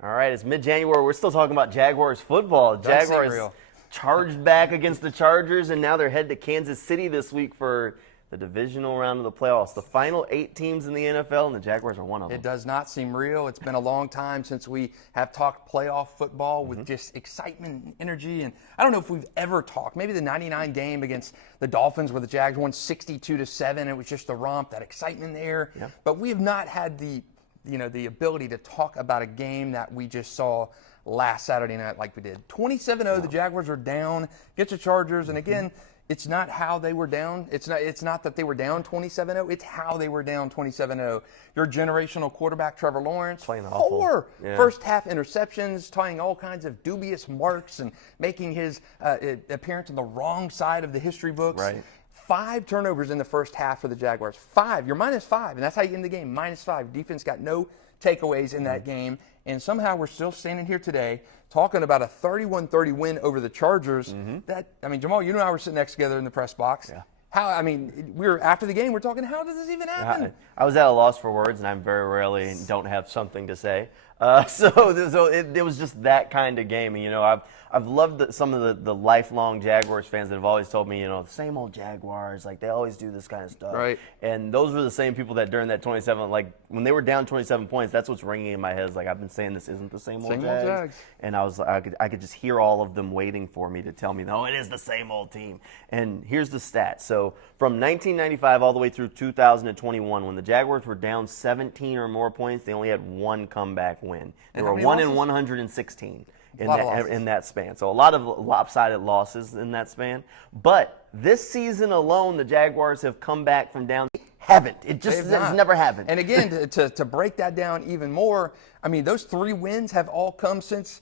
All right, it's mid-January. We're still talking about Jaguars football. Jaguars charged back against the Chargers, and now they're headed to Kansas City this week for the divisional round of the playoffs. The final 8 teams in the NFL, and the Jaguars are one of them. It does not seem real. It's been a long time since we have talked playoff football with just excitement and energy. And I don't know if we've ever talked. Maybe the '99 game against the Dolphins where the Jags won 62-7. It was just the romp, that excitement there. Yeah. But we have not had the ability to talk about a game that we just saw last Saturday night like we did. 27-0, the Jaguars are down against the Chargers. And again, it's not how they were down. It's not that they were down 27-0. It's how they were down 27-0. Your generational quarterback, Trevor Lawrence, playing awful. 4 first-half interceptions, tying all kinds of dubious marks and making his appearance on the wrong side of the history books. Right. 5 turnovers in the first half for the Jaguars. 5. You're -5, and that's how you end the game, -5. Defense got no takeaways in that game, and somehow we're still standing here today talking about a 31-30 win over the Chargers. Jamal, you and I were sitting next together in the press box. Yeah. After the game, we're talking, how does this even happen? I was at a loss for words, and I very rarely don't have something to say. So it was just that kind of game. And, I've loved some of the lifelong Jaguars fans that have always told me, the same old Jaguars, like they always do this kind of stuff. Right. And those were the same people that during that 27, like when they were down 27 points, that's what's ringing in my head. Is like I've been saying this isn't the same old Jags. And I could just hear all of them waiting for me to tell me, no, it is the same old team. And here's the stats. So from 1995 all the way through 2021, when the Jaguars were down 17 or more points, they only had 1 comeback win. They were 1 in 116 in that span. So a lot of lopsided losses in that span. But this season alone, the Jaguars have come back from down. It's never happened. And again, to break that down even more, those 3 wins have all come since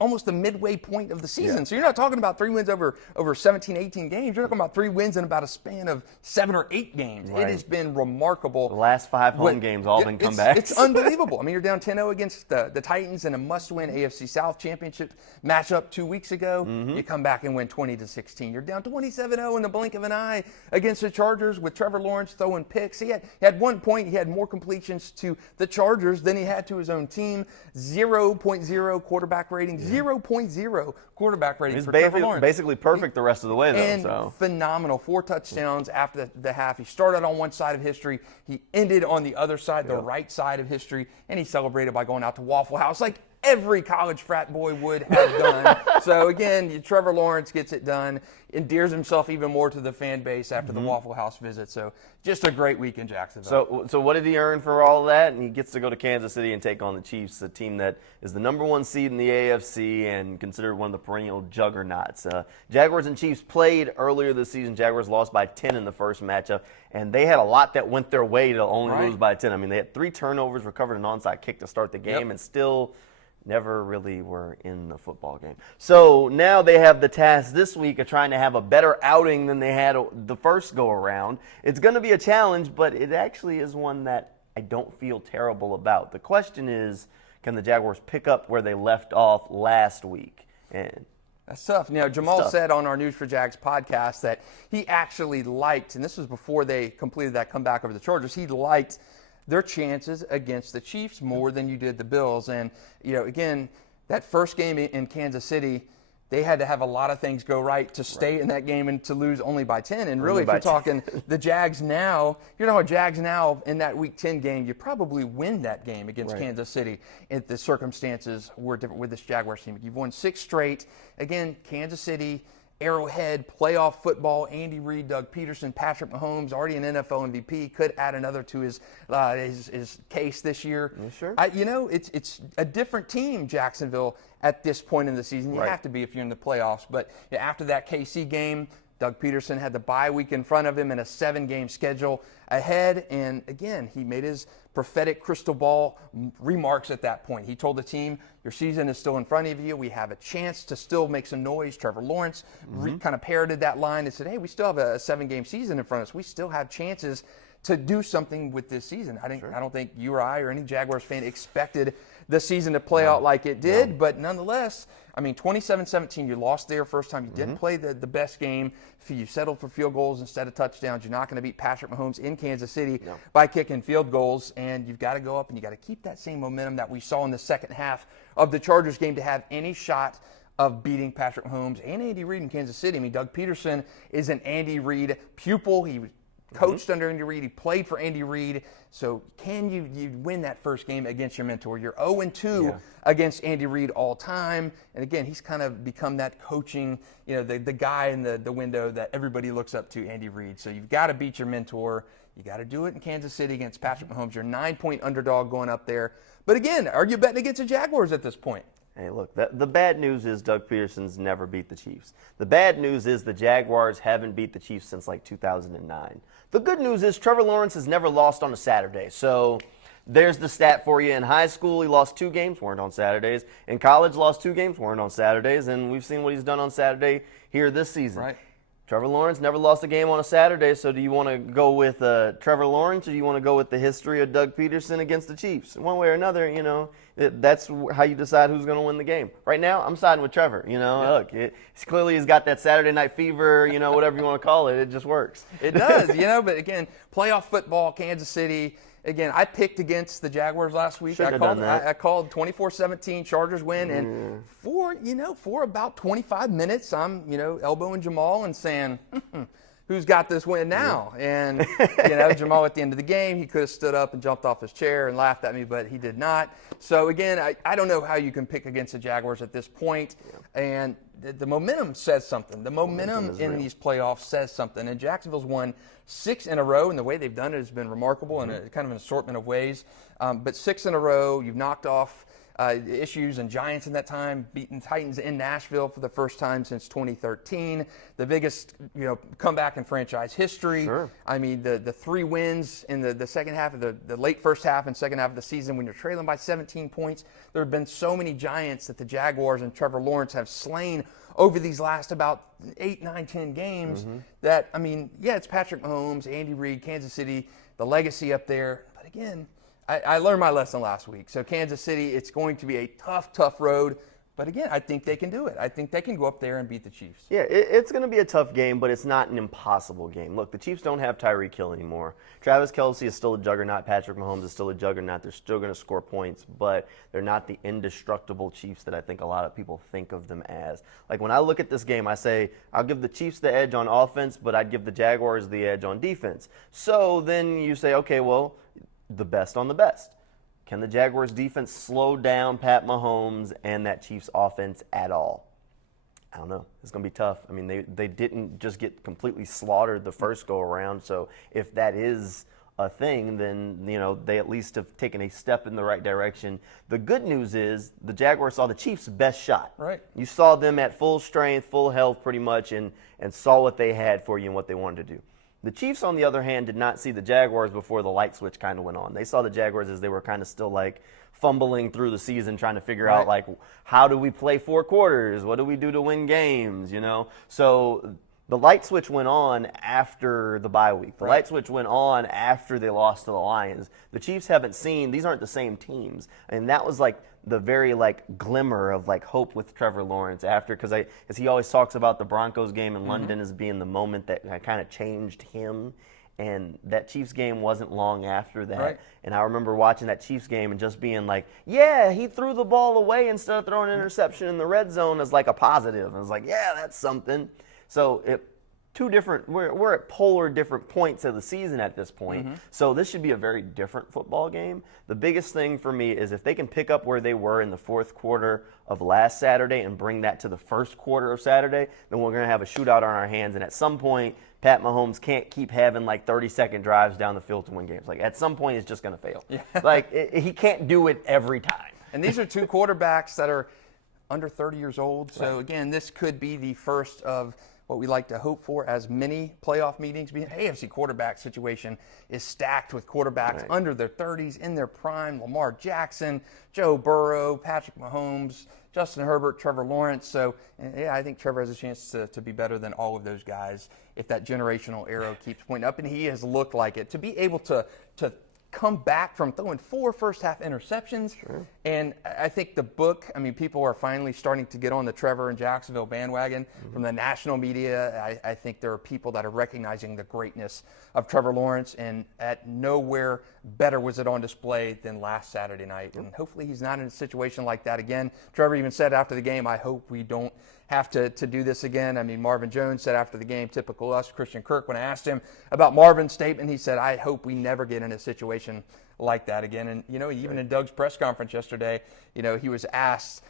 almost the midway point of the season. Yeah. So you're not talking about 3 wins over 17, 18 games. You're talking about 3 wins in about a span of 7 or 8 games. Right. It has been remarkable. The last 5 home games all been comebacks. It's unbelievable. You're down 10-0 against the Titans in a must-win AFC South championship matchup 2 weeks ago. You come back and win 20-16. You're down 27-0 in the blink of an eye against the Chargers with Trevor Lawrence throwing picks. He had 1 point. He had more completions to the Chargers than he had to his own team. 0.0 quarterback rating, 0.0 quarterback rating for Trevor Lawrence. Basically perfect the rest of the way, though. And phenomenal. 4 touchdowns after the half. He started on one side of history. He ended on the other side, the right side of history, and he celebrated by going out to Waffle House like every college frat boy would have done. So, again, Trevor Lawrence gets it done, endears himself even more to the fan base after the Waffle House visit. So, just a great week in Jacksonville. So what did he earn for all of that? And he gets to go to Kansas City and take on the Chiefs, a team that is the #1 seed in the AFC and considered one of the perennial juggernauts. Jaguars and Chiefs played earlier this season. Jaguars lost by 10 in the first matchup, and they had a lot that went their way to only lose by 10. They had 3 turnovers, recovered an onside kick to start the game, and still never really were in the football game. So now they have the task this week of trying to have a better outing than they had the first go-around. It's going to be a challenge, but it actually is one that I don't feel terrible about. The question is, can the Jaguars pick up where they left off last week? And that's tough. Jamal said on our News for Jags podcast that he actually liked, and this was before they completed that comeback over the Chargers, he liked their chances against the Chiefs more than you did the Bills. And, again, that first game in Kansas City, they had to have a lot of things go right to stay in that game and to lose only by 10. And really, if you're talking the Jags now, you're talking about Jags now in that Week 10 game, you probably win that game against Kansas City if the circumstances were different with this Jaguars team. You've won 6 straight. Again, Kansas City, Arrowhead, playoff football, Andy Reid, Doug Peterson, Patrick Mahomes, already an NFL MVP, could add another to his case this year. Sure. It's a different team, Jacksonville, at this point in the season. You have to be if you're in the playoffs. But after that KC game, Doug Peterson had the bye week in front of him and a 7-game schedule ahead. And again, he made his prophetic crystal ball remarks at that point. He told the team, your season is still in front of you. We have a chance to still make some noise. Trevor Lawrence kind of parroted that line and said, hey, we still have a 7-game season in front of us. We still have chances to do something with this season. I don't think you or I or any Jaguars fan expected the season to play out like it did, but nonetheless, I mean, 27-17, you lost there first time. You didn't play the best game. You settled for field goals instead of touchdowns. You're not going to beat Patrick Mahomes in Kansas City by kicking field goals, and you've got to go up and you got to keep that same momentum that we saw in the second half of the Chargers game to have any shot of beating Patrick Mahomes and Andy Reid in Kansas City. I mean, Doug Peterson is an Andy Reid pupil. He coached under Andy Reid. He played for Andy Reid. So can you win that first game against your mentor? You're 0-2 against Andy Reid all time. And again, he's kind of become that coaching, the guy in the window that everybody looks up to, Andy Reid. So you've got to beat your mentor. You got to do it in Kansas City against Patrick Mahomes. You're a 9-point underdog going up there. But again, are you betting against the Jaguars at this point? Hey, look, the bad news is Doug Peterson's never beat the Chiefs. The bad news is the Jaguars haven't beat the Chiefs since like 2009. The good news is Trevor Lawrence has never lost on a Saturday. So there's the stat for you. In high school, he lost 2 games, weren't on Saturdays. In college, lost 2 games, weren't on Saturdays. And we've seen what he's done on Saturday here this season. Right. Trevor Lawrence never lost a game on a Saturday, so do you want to go with Trevor Lawrence or do you want to go with the history of Doug Peterson against the Chiefs? One way or another, that's how you decide who's going to win the game. Right now, I'm siding with Trevor. Look, clearly he's got that Saturday night fever, whatever you want to call it. It just works. It does, but again, playoff football, Kansas City. Again, I picked against the Jaguars last week. I called 24-17 Chargers win, and for about 25 minutes, I'm elbowing Jamal and saying, who's got this win now? And Jamal at the end of the game, he could have stood up and jumped off his chair and laughed at me, but he did not. So again, I don't know how you can pick against the Jaguars at this point, and the momentum says something. The momentum in these playoffs says something, and Jacksonville's won 6 in a row, and the way they've done it has been remarkable in a kind of an assortment of ways. But 6 in a row, you've knocked off issues and Giants in that time, beaten Titans in Nashville for the first time since 2013, the biggest comeback in franchise history. Sure. I mean, the 3 wins in the second half of the late first half and second half of the season when you're trailing by 17 points. There have been so many Giants that the Jaguars and Trevor Lawrence have slain over these last about 8, 9, 10 games that, I mean, it's Patrick Mahomes, Andy Reid, Kansas City, the legacy up there. But again, I learned my lesson last week. So Kansas City, it's going to be a tough road. But again, I think they can do it. I think they can go up there and beat the Chiefs. Yeah, it's going to be a tough game, but it's not an impossible game. Look, the Chiefs don't have Tyreek Hill anymore. Travis Kelce is still a juggernaut. Patrick Mahomes is still a juggernaut. They're still going to score points, but they're not the indestructible Chiefs that I think a lot of people think of them as. Like when I look at this game, I say I'll give the Chiefs the edge on offense, but I'd give the Jaguars the edge on defense. So then you say, okay, well, the best on the best. Can the Jaguars defense slow down Pat Mahomes and that Chiefs offense at all? I don't know. It's going to be tough. I mean, they didn't just get completely slaughtered the first go around. So if that is a thing, then they at least have taken a step in the right direction. The good news is the Jaguars saw the Chiefs' best shot. Right. You saw them at full strength, full health pretty much, and saw what they had for you and what they wanted to do. The Chiefs, on the other hand, did not see the Jaguars before the light switch kind of went on. They saw the Jaguars as they were kind of still like fumbling through the season, trying to figure out like, how do we play 4 quarters? What do we do to win games? So the light switch went on after the bye week. The light switch went on after they lost to the Lions. The Chiefs haven't seen, these aren't the same teams. And that was like the very glimmer of hope with Trevor Lawrence after, because he always talks about the Broncos game in London as being the moment that kind of changed him. And that Chiefs game wasn't long after that. Right. And I remember watching that Chiefs game and just being like, yeah, he threw the ball away instead of throwing an interception in the red zone as like a positive. And I was like, yeah, that's something. So we're at polar different points of the season at this point. So this should be a very different football game. The biggest thing for me is if they can pick up where they were in the fourth quarter of last Saturday and bring that to the first quarter of Saturday, then we're going to have a shootout on our hands. And at some point, Pat Mahomes can't keep having 30-second drives down the field to win games. At some point, it's just going to fail. Yeah. He can't do it every time. And these are 2 quarterbacks that are under 30 years old. So, again, this could be the first of what we like to hope for as many playoff meetings. The AFC quarterback situation is stacked with quarterbacks under their 30s, in their prime. Lamar Jackson, Joe Burrow, Patrick Mahomes, Justin Herbert, Trevor Lawrence. So, yeah, I think Trevor has a chance to be better than all of those guys if that generational arrow keeps pointing up, and he has looked like it. To be able to come back from throwing 4 first-half interceptions. Sure. And I think the book, people are finally starting to get on the Trevor and Jacksonville bandwagon from the national media. I think there are people that are recognizing the greatness of Trevor Lawrence, and at nowhere better was it on display than last Saturday night. And hopefully he's not in a situation like that again. Trevor even said after the game, I hope we don't have to do this again. Marvin Jones said after the game, typical us. Christian Kirk, when I asked him about Marvin's statement, he said, I hope we never get in a situation like that again. And, even in Doug's press conference yesterday, he was asked,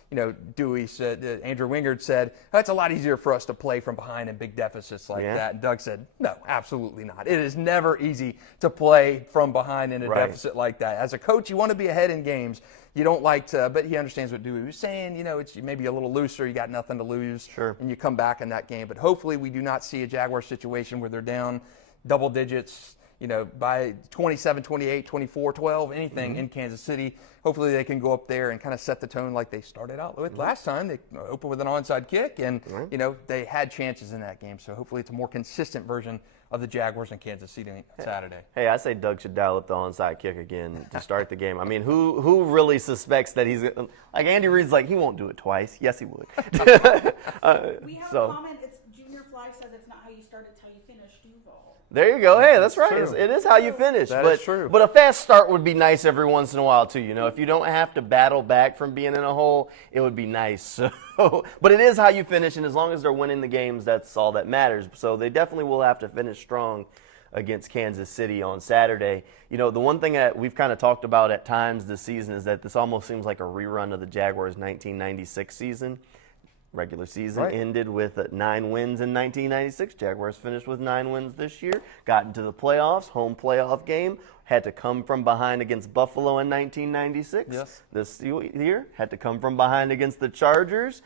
Dewey said, Andrew Wingard said, that's a lot easier for us to play from behind in big deficits like that. And Doug said, no, absolutely not. It is never easy to play from behind in a deficit like that. As a coach, you want to be ahead in games. You don't like to, but he understands what Dewey was saying. It's maybe a little looser. You got nothing to lose. Sure. And you come back in that game. But hopefully we do not see a Jaguar situation where they're down double digits, by 27, 28, 24, 12, anything in Kansas City. Hopefully they can go up there and kind of set the tone like they started out with last time. They opened with an onside kick, and, they had chances in that game. So hopefully it's a more consistent version of the Jaguars in Kansas City Saturday. Hey, I say Doug should dial up the onside kick again to start the game. Who really suspects that he's like Andy Reid's like he won't do it twice? Yes, he would. We have a comment. It's Junior Fly says it's not how you start, it's how you finish. Duval. There you go. Hey, that's right. True. It is how you finish. That is true. But a fast start would be nice every once in a while too. If you don't have to battle back from being in a hole, it would be nice. So, but it is how you finish, and as long as they're winning the games, that's all that matters. So they definitely will have to finish strong against Kansas City on Saturday. The one thing that we've kind of talked about at times this season is that this almost seems like a rerun of the Jaguars' 1996 season. Regular season ended with 9 wins in 1996. Jaguars finished with 9 wins this year. Got into the playoffs, home playoff game. Had to come from behind against Buffalo in 1996. Yes. This year, had to come from behind against the Chargers.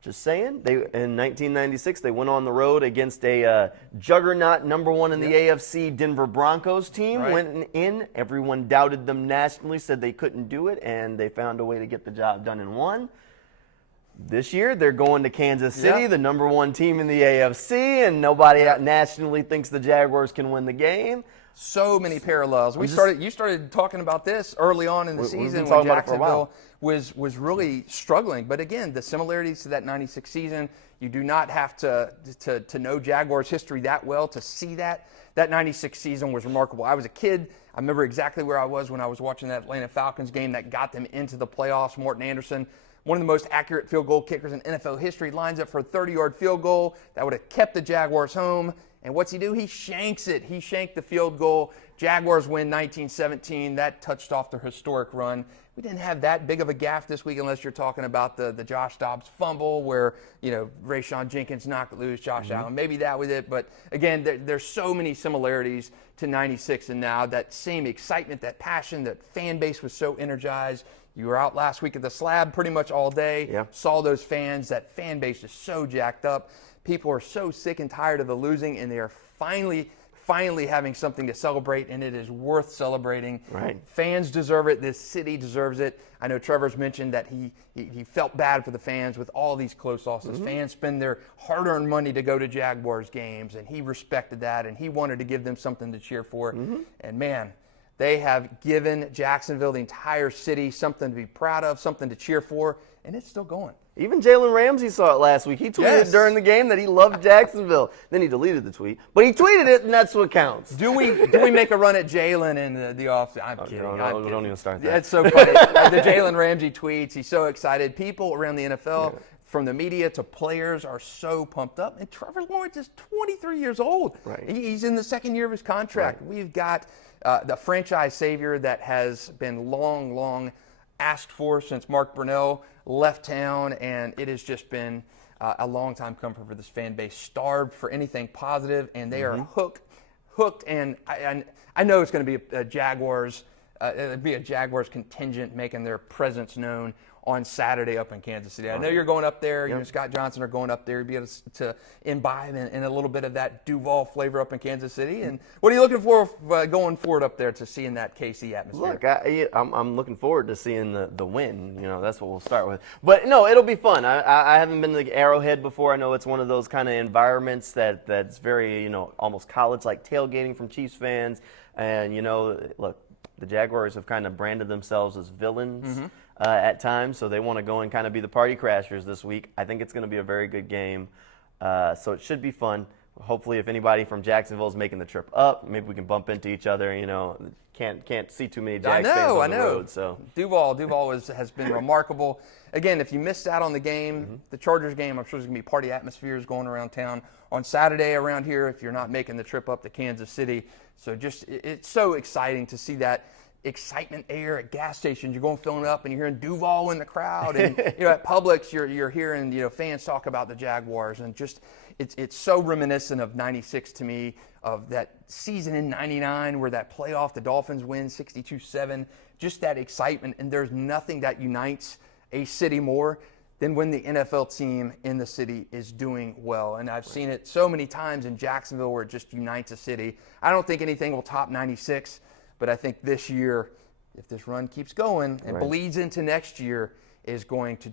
Just saying, in 1996, they went on the road against a juggernaut number 1 in the AFC Denver Broncos team. Went in, everyone doubted them nationally, said they couldn't do it, and they found a way to get the job done and won. This year, they're going to Kansas City, the number 1 team in the AFC, and nobody nationally thinks the Jaguars can win the game. So many parallels. You started talking about this early on in the season when Jacksonville was really struggling. But again, the similarities to that 96 season, you do not have to know Jaguars history that well to see that. That 96 season was remarkable. I was a kid. I remember exactly where I was when I was watching that Atlanta Falcons game that got them into the playoffs. Morton Anderson, one of the most accurate field goal kickers in NFL history, lines up for a 30-yard field goal that would have kept the Jaguars home. And what's he do? He shanks it. He shanked the field goal. Jaguars win 19-17. That touched off their historic run. We didn't have that big of a gaffe this week unless you're talking about the Josh Dobbs fumble where, Rayshon Jenkins knocked it loose, Josh Allen. Maybe that was it. But, again, there's so many similarities to 96 and now. That same excitement, that passion, that fan base was so energized. You were out last week at the Slab pretty much all day. Saw those fans. That fan base is so jacked up. People are so sick and tired of the losing, and they are finally having something to celebrate, and it is worth celebrating. Fans deserve it. This city deserves it. I know Trevor's mentioned that he felt bad for the fans with all these close losses. Fans spend their hard-earned money to go to Jaguars games, and he respected that, and he wanted to give them something to cheer for. And, man, they have given Jacksonville, the entire city, something to be proud of, something to cheer for, and it's still going. Even Jalen Ramsey saw it last week. He tweeted during the game that he loved Jacksonville. Then he deleted the tweet. But he tweeted it, and that's what counts. Do we make a run at Jalen in the offseason? I'm kidding. Don't even start that. It's so funny. The Jalen Ramsey tweets, he's so excited. People around the NFL, from the media to players, are so pumped up. And Trevor Lawrence is 23 years old. He's in the second year of his contract. We've got the franchise savior that has been long asked for since Mark Brunell left town, and it has just been a long time coming for this fan base, starved for anything positive, and they are hooked. And I know it's going to be a Jaguars it'd be a Jaguars contingent making their presence known on Saturday up in Kansas City. I know you're going up there. You and Scott Johnson are going up there to be able to imbibe in a little bit of that Duval flavor up in Kansas City. And what are you looking for going forward up there to seeing that KC atmosphere? Look, I'm looking forward to seeing the win. You know, that's what we'll start with. But no, it'll be fun. I haven't been to Arrowhead before. I know it's one of those kind of environments that's very, almost college-like tailgating from Chiefs fans. And, look, the Jaguars have kind of branded themselves as villains at times, so they want to go and kind of be the party crashers this week. I think it's going to be a very good game, so it should be fun. Hopefully, if anybody from Jacksonville is making the trip up, maybe we can bump into each other. Can't see too many Jags fans on the road. So Duval has been remarkable. Again, if you missed out on the game, the Chargers game, I'm sure there's going to be party atmospheres going around town on Saturday around here if you're not making the trip up to Kansas City. So it's so exciting to see that excitement air at gas stations. You're going filling up and you're hearing Duval in the crowd, and at Publix you're hearing fans talk about the Jaguars, and just it's so reminiscent of '96 to me, of that season in '99 where that playoff the Dolphins win 62-7. Just that excitement, and there's nothing that unites a city more than when the NFL team in the city is doing well. And I've seen it so many times in Jacksonville where it just unites a city. I don't think anything will top '96. But I think this year, if this run keeps going and bleeds into next year, is going to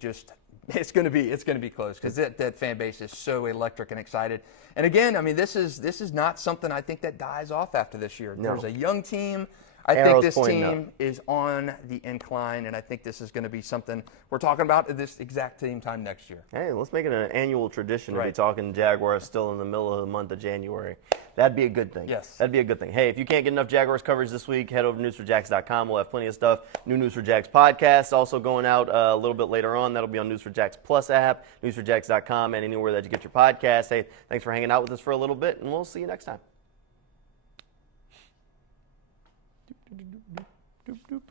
it's going to be close, because that fan base is so electric and excited. And again, I mean, this is not something I think that dies off after this year. No. There's a young team. I think this team is on the incline, and I think this is going to be something we're talking about at this exact same time next year. Hey, let's make it an annual tradition to be talking Jaguars still in the middle of the month of January. That'd be a good thing. Yes. That'd be a good thing. Hey, if you can't get enough Jaguars coverage this week, head over to newsforjax.com. We'll have plenty of stuff. New News for Jax podcast also going out a little bit later on. That'll be on News for Jax Plus app, newsforjax.com, and anywhere that you get your podcast. Hey, thanks for hanging out with us for a little bit, and we'll see you next time. Doop, doop, doop, doop, doop.